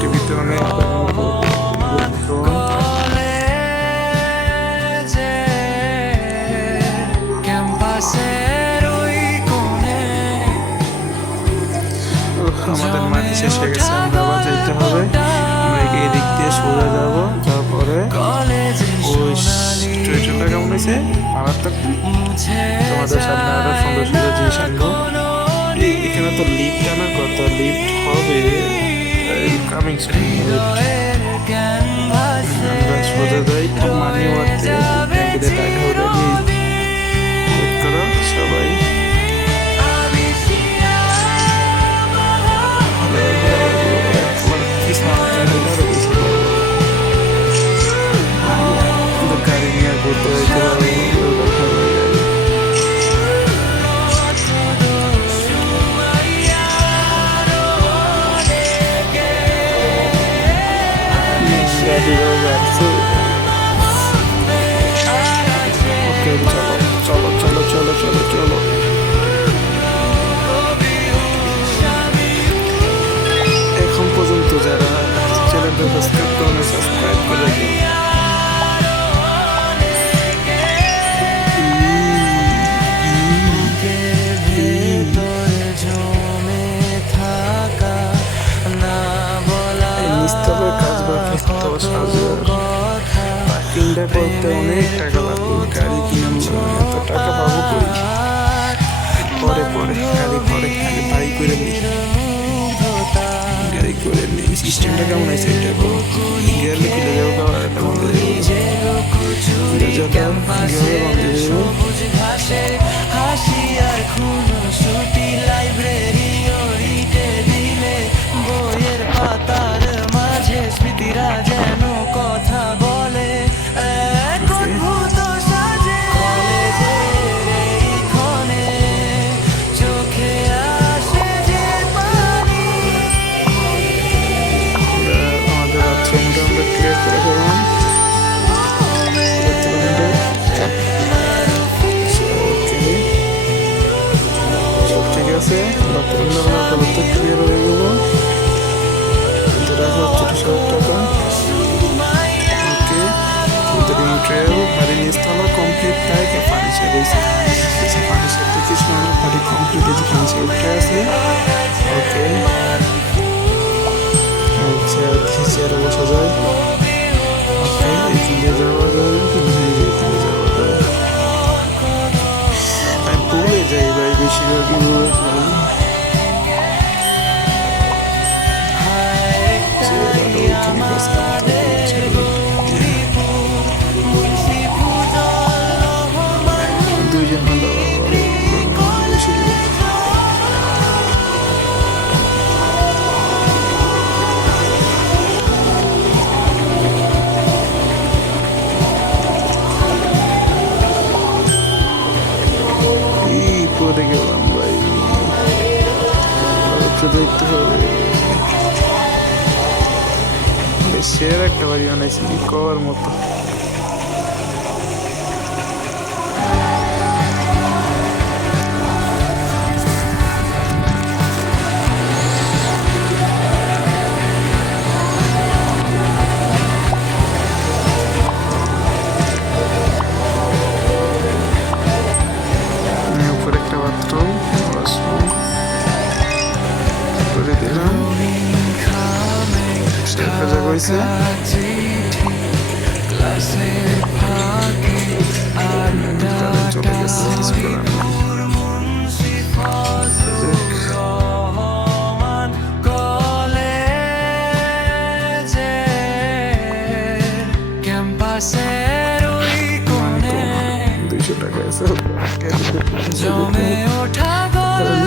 টিভিতে অনেক আমাদের মাটি শেষ হয়ে গেছে, আমরা আবার যাইতে হবে। আমরা এদিক দিয়ে সোজা যাবো, তারপরে ওই স্ট্রেটটা কেমন হয়েছে মারাত্মক। তোমাদের সামনে আরো সুন্দর সুন্দর জিনিস আনবো। এখানে তো লিফট আনার কথা, লিফট হবে কামিং সুন। আমরা সোজা যাই মানি ওয়ার্ডে, ব্যাংকেতে টাকা উঠে ওয়েট করো সবাই। গাড়ি নিয়ে ঘুরতে যাইতে হবে। চলো চলো চলো চলো চলো। এখন পর্যন্ত যারা চ্যানেলটা সাবস্ক্রাইব করে সাবস্ক্রাইব করে দিন। নিস্তবে কাজ বাকি, তবে পার্কিংটা করতে অনেক টাকা লাগবে। গাড়ি কিনবো, এত টাকা পাবো কই? পরে পরে গাড়ি পরে আগে বাড়ি করে নিই, গাড়ি করে নিই। সিস্টেমটা কেমন আছে এটা গেলে খুলে যাবো, খাবার একটা বন্ধ হয়ে ক্লিয়ার হয়ে গেল। দেখা হচ্ছে 200 টাকা। ওকে ট্রেল বাড়ি নিচতলা কমপ্লিট টাইকে ফার্নিচার রয়েছে। ফার্নিচার তো কিছু আমার বাড়ি কমপ্লিট হয়েছে, ফার্নিচার উঠে আছে। ওকে চেয়ারে বসা যায়। ওকে এখানে যাওয়া যায়, এখানে যাওয়া যায়। আমি ভুলে যাই ভাই, বেশিরভাগই ভুলে যাই। দুইজন হলো পরে গেলাম ভাই, দেখতে হবে। সের একটা বাড়ি বানাইছি কবার মতো। উপরে একটা বাথরুম, ওয়াশরুম করে দিলাম। কাজা কইছে চলে গেছে, কিছু করার নেই। $200 আছে।